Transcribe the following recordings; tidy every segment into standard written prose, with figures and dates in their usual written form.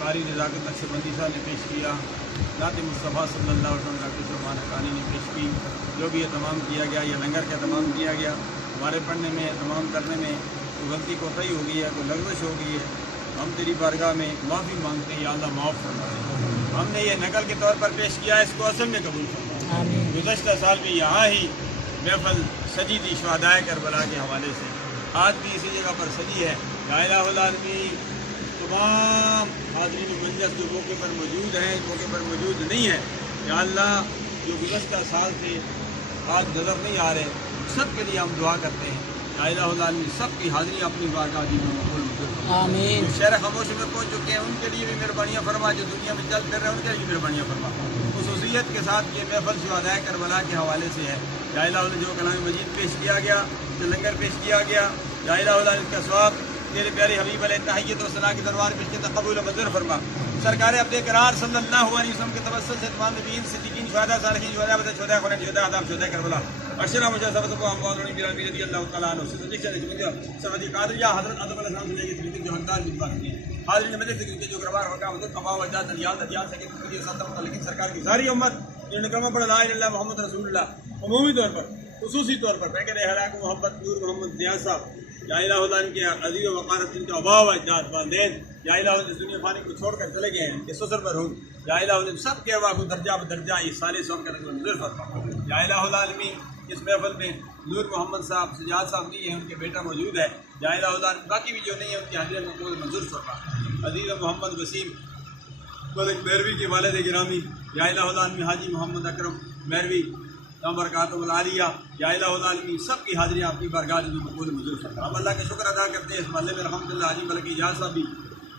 قاری نزاکت نقشبندی صاحب نے پیش کیا، نعت مصطفیٰ صلی اللہ علیہ وسلم ڈاکٹر شعبان حقانی نے پیش کی، جو بھی اہتمام کیا گیا یا لنگر کا اہتمام کیا گیا، ہمارے پڑھنے میں اہتمام کرنے میں کوئی غلطی کوتاہی ہو گئی ہے، کوئی لغزش ہو گئی ہے، ہم تیری بارگاہ میں معافی مانگتے ہیں، یا اللہ معاف فرما دے۔ ہم نے یہ نقل کے طور پر پیش کیا ہے، اس کو اصل میں قبول فرما۔ گزشتہ سال بھی یہاں ہی محفل سجی تھی شہدائے کربلا کے حوالے سے، آج بھی اسی جگہ پر سجی ہے۔ لا الہ الا العالمین تمام حاضرین مجلس جو موقع پر موجود ہیں، موقع پر موجود نہیں ہیں، یا اللہ جو گزشتہ سال سے آج نظر نہیں آ رہے، سب کے لیے ہم دعا کرتے ہیں، لا الہ الا العالمین سب کی حاضری اپنی بارگاہ میں مقبول فرما۔ آمین۔ جو شہر خاموشی میں پہنچ چکے ہیں ان کے لیے بھی مہربانیاں فرما، جو دنیا میں چل پھر رہے ہیں ان کے لیے بھی مہربانیاں فرما۔ خصوصیت کے ساتھ یہ محفل شہدائے کربلا کے حوالے سے ہے، لا الہ الا اللہ جو کلام مجید پیش کیا گیا، جو لنگر پیش کیا گیا، لا الہ الا اللہ کا ثواب تیرے پیارے حبیب علیہ تحیت و ثنا کے دربار پیش کے قبول و منظور فرما۔ سرکار عبد قرار صلی اللہ علیہ وسلم کے توسل سے تمام نبیین صدیقین شہداء صالحین شہداء بدر شہداء قرآن شہداء آدم شہداء کربلا اشرا مجاہدین کو ہم وعدوں کی رضی اللہ تعالیٰ عنہ سعدی قادریہ حضرت آدم علیہ السلام سے لے کے جو حقدار کی بات کی حاضرین مجلس کے جو گربار ہوگا مدد قبا وجہ دریال سے کہ ساتھ لیکن سرکار کی ساری امت جنہوں نے کلمہ پڑھا لا الہ الا اللہ محمد رسول اللہ، عمومی طور پر خصوصی طور پر پیکر حراک محمد نور محمد نیاز صاحب، یا الہ الا اللہ کے عزیز و وقارت ان کے ابا و اجداد والدین، یا الہ الا اللہ دنیا فانی کو چھوڑ کر چلے گئے ہیں ان کے سسر پر ہوں، یا الہ الا اللہ سب کے ارواح کو درجہ بدرجہ اس سالے سون کا منظور فرما۔ یا الہ الا اللہ اس محفل میں نور محمد صاحب سجاد صاحب نہیں ہیں، ان کے بیٹا موجود ہے، یا الہ الا اللہ باقی بھی جو نہیں ہے ان کی حاضری مقبول منظور فرما۔ عزیز محمد وسیم ملک مہروی کے والد گرامی، یا الہ الا اللہ حاجی محمد اکرم مہروی برکاتہ العالیہ، یا الہ الا اللہ سب کی حاضری اپنی بارگاہ میں مقبول منظور فرما۔ ہم اللہ کا شکر ادا کرتے ہیں اس محلے میں الحمدللہ حاجی ملک اجاز صاحب بھی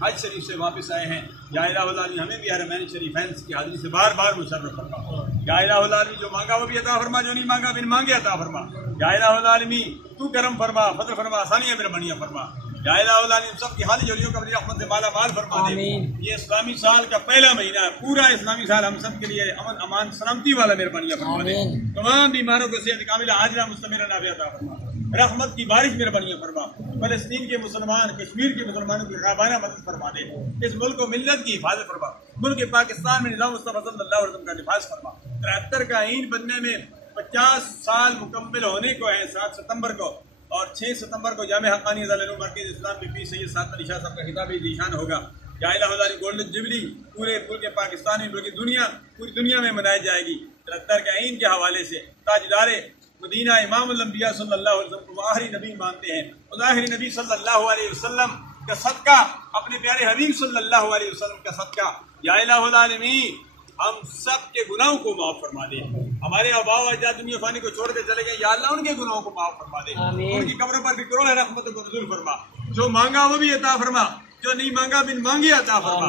حج شریف سے واپس آئے ہیں، یا الہ الا اللہ ہمیں بھی حرمین شریفین کی حاضری سے بار بار مشرف فرما۔ یا الہ الا اللہ جو مانگا وہ بھی عطا فرما، جو نہیں مانگا بن مانگے عطا فرما۔ یا الہ الا اللہ تو کرم فرما، فضل فرما، آسانیاں مہربانیاں فرما۔ یا الہ الا اللہ سب کی حالی جولیوں کو اپنی رحمت سے مالا مال فرما دے۔ یہ اسلامی سال کا پہلا مہینہ ہے، پورا اسلامی سال ہم سب کے لیے امن امان سلامتی والا مہربانیاں فرما دے۔ تمام بیماروں کو صحت کاملہ عاجلہ مستمرہ نافع عطا فرما، رحمت کی بارش مہربانیاں فرما۔ فلسطین کے مسلمان، کشمیر کے مسلمانوں کی غابانہ مدد فرما دے۔ اس ملک و ملت کی حفاظت فرما۔ ملک پاکستان میں نظام مصطفیٰ صلی اللہ علیہ وسلم کا نفاذ فرما۔ 73 کا عین بننے میں 50 سال مکمل ہونے کو ہے 7 ستمبر کو، اور 6 ستمبر کو جامع حقانی مرکز اسلام میں پیر سید سعد علی شاہ صاحب کا خطاب ذیشان ہوگا۔ یا الہ الا اللہ گولڈن جبلی پورے ملک پاکستان میں بلکہ پوری دنیا میں منائی جائے گی۔ 73 کے عین کے حوالے سے تاجدار مدینہ امام الانبیاء صلی اللہ علیہ وسلم کو آخری نبی مانتے ہیں، اور آخری نبی صلی اللہ علیہ وسلم کا صدقہ، اپنے پیارے حبیب صلی اللہ علیہ وسلم کا صدقہ، یا الہ الا اللہ ہم سب کے گناہوں کو معاف فرما دے۔ ہمارے آبا و اجداد دنیا فانی کو چھوڑ کے چلے گئے، یا اللہ ان کے گناہوں کو معاف فرما دے، ان کی قبروں پر بھی کروڑ رحمتوں کو نزول فرما۔ جو مانگا وہ بھی عطا فرما، جو نہیں مانگا بن مانگے عطا فرما۔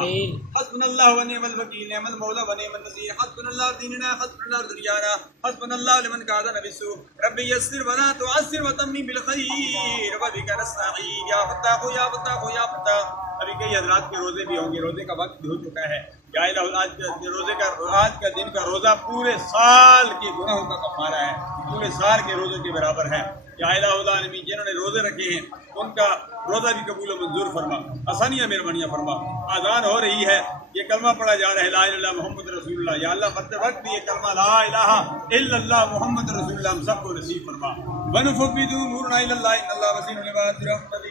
حسبنا اللہ و نعم الوکیل، نعم المولا و نعم النصیر، حسبنا اللہ دیننا، حسبنا اللہ دنیانا، حسبنا اللہ لمن کاذا بالسوء، رب یسر ولا تعسر وتمم بالخیر وبک نستعین، یا فتاح یا فتاح یا فتاح۔ ابھی کئی حضرات کے روزے بھی ہوں گے، روزے کا وقت بھی ہو چکا ہے۔ یا الہ آج کا دن کا روزہ پورے سال کے گناہوں کا کفارہ ہے، پورے سال کے روزوں کے برابر ہے۔ یا الہ الا اللہ جنہوں نے روزے رکھے ہیں ان کا روزہ بھی قبول و منظور فرما، آسانیاں مہربانیاں فرما۔ آذان ہو رہی ہے، یہ کلمہ پڑھا جا رہا ہے لا الہ الا اللہ محمد رسول اللہ، یا اللہ مرتے وقت بھی یہ کلمہ لا الہ الا اللہ محمد رسول اللہ ہم سب کو نصیب فرما۔ ونفق بدون نورنا الی اللہ ان اللہ وسیع العباد برحمتہ